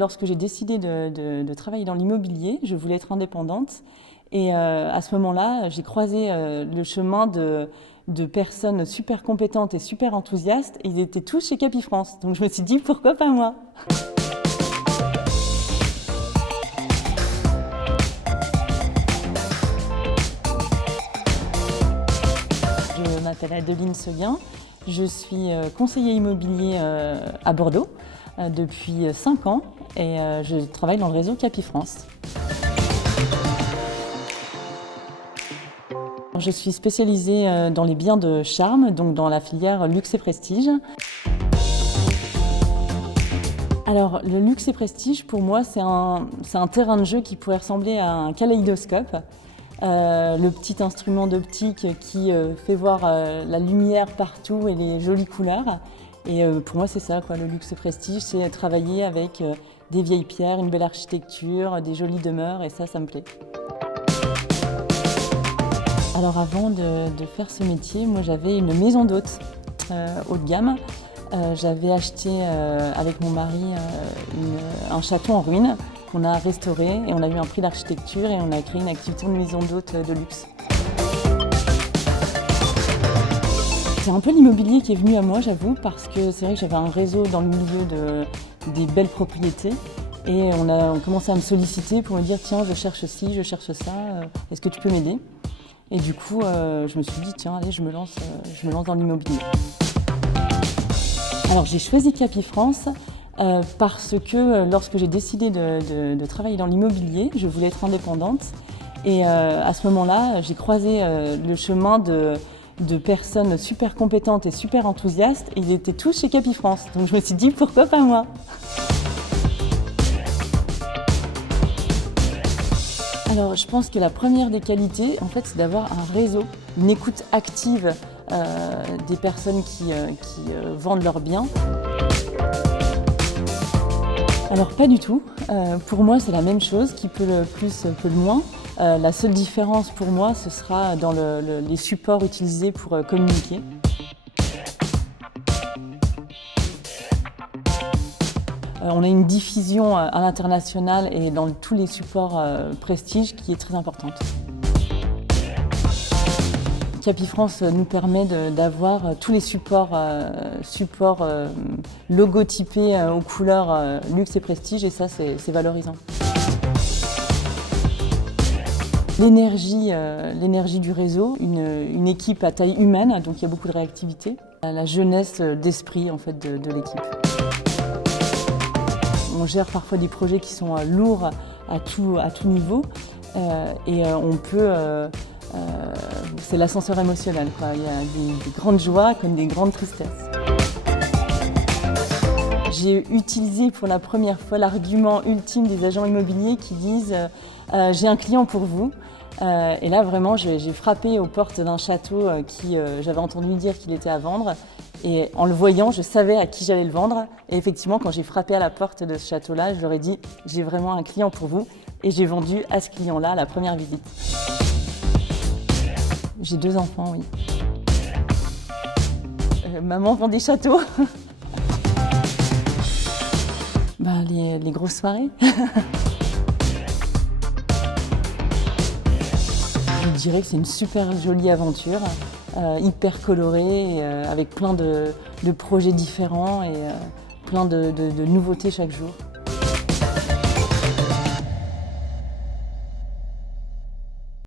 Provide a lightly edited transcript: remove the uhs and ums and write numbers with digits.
lorsque j'ai décidé de travailler dans l'immobilier, je voulais être indépendante. Et à ce moment-là, j'ai croisé le chemin de personnes super compétentes et super enthousiastes. Et ils étaient tous chez Capifrance. Donc je me suis dit, pourquoi pas moi? Je m'appelle Adeline Seguin. Je suis conseiller immobilier à Bordeaux depuis 5 ans et je travaille dans le réseau Capifrance. Je suis spécialisée dans les biens de charme, donc dans la filière luxe et prestige. Alors, le luxe et prestige, pour moi, c'est un terrain de jeu qui pourrait ressembler à un kaléidoscope. Le petit instrument d'optique qui fait voir la lumière partout et les jolies couleurs. Et pour moi, c'est ça, quoi, le luxe et prestige, c'est travailler avec des vieilles pierres, une belle architecture, des jolies demeures, et ça me plaît. Alors avant de faire ce métier, moi j'avais une maison d'hôtes haut de gamme. J'avais acheté avec mon mari un château en ruine qu'on a restauré et on a eu un prix d'architecture et on a créé une activité de maison d'hôtes de luxe. C'est un peu l'immobilier qui est venu à moi, j'avoue, parce que c'est vrai que j'avais un réseau dans le milieu des belles propriétés. Et on a commencé à me solliciter pour me dire « Tiens, je cherche ci, je cherche ça, est-ce que tu peux m'aider ?» Et du coup, je me suis dit « Tiens, allez, je me lance dans l'immobilier. » Alors j'ai choisi Capifrance parce que lorsque j'ai décidé de travailler dans l'immobilier, je voulais être indépendante. Et à ce moment-là, j'ai croisé le chemin de personnes super compétentes et super enthousiastes. Et ils étaient tous chez Capifrance. Donc je me suis dit « Pourquoi pas moi ?» Alors, je pense que la première des qualités, en fait, c'est d'avoir un réseau, une écoute active des personnes qui vendent leurs biens. Alors, pas du tout. Pour moi, c'est la même chose, qui peut le plus, peut le moins. La seule différence pour moi, ce sera dans les supports utilisés pour communiquer. On a une diffusion à l'international et dans tous les supports prestige qui est très importante. Capifrance nous permet d'avoir tous les supports logotypés aux couleurs luxe et prestige et ça c'est valorisant. L'énergie du réseau, une équipe à taille humaine, donc il y a beaucoup de réactivité. La jeunesse d'esprit en fait, de l'équipe. On gère parfois des projets qui sont lourds à tout niveau et on peut... c'est l'ascenseur émotionnel, quoi. Il y a des grandes joies comme des grandes tristesses. J'ai utilisé pour la première fois l'argument ultime des agents immobiliers qui disent « j'ai un client pour vous ». Et là, vraiment, j'ai frappé aux portes d'un château qui, j'avais entendu dire qu'il était à vendre. Et en le voyant, je savais à qui j'allais le vendre. Et effectivement, quand j'ai frappé à la porte de ce château-là, je leur ai dit « j'ai vraiment un client pour vous ». Et j'ai vendu à ce client-là à la première visite. J'ai 2 enfants, oui. Maman vend des châteaux. Les grosses soirées. Je dirais que c'est une super jolie aventure, hyper colorée, avec plein de projets différents et plein de nouveautés chaque jour.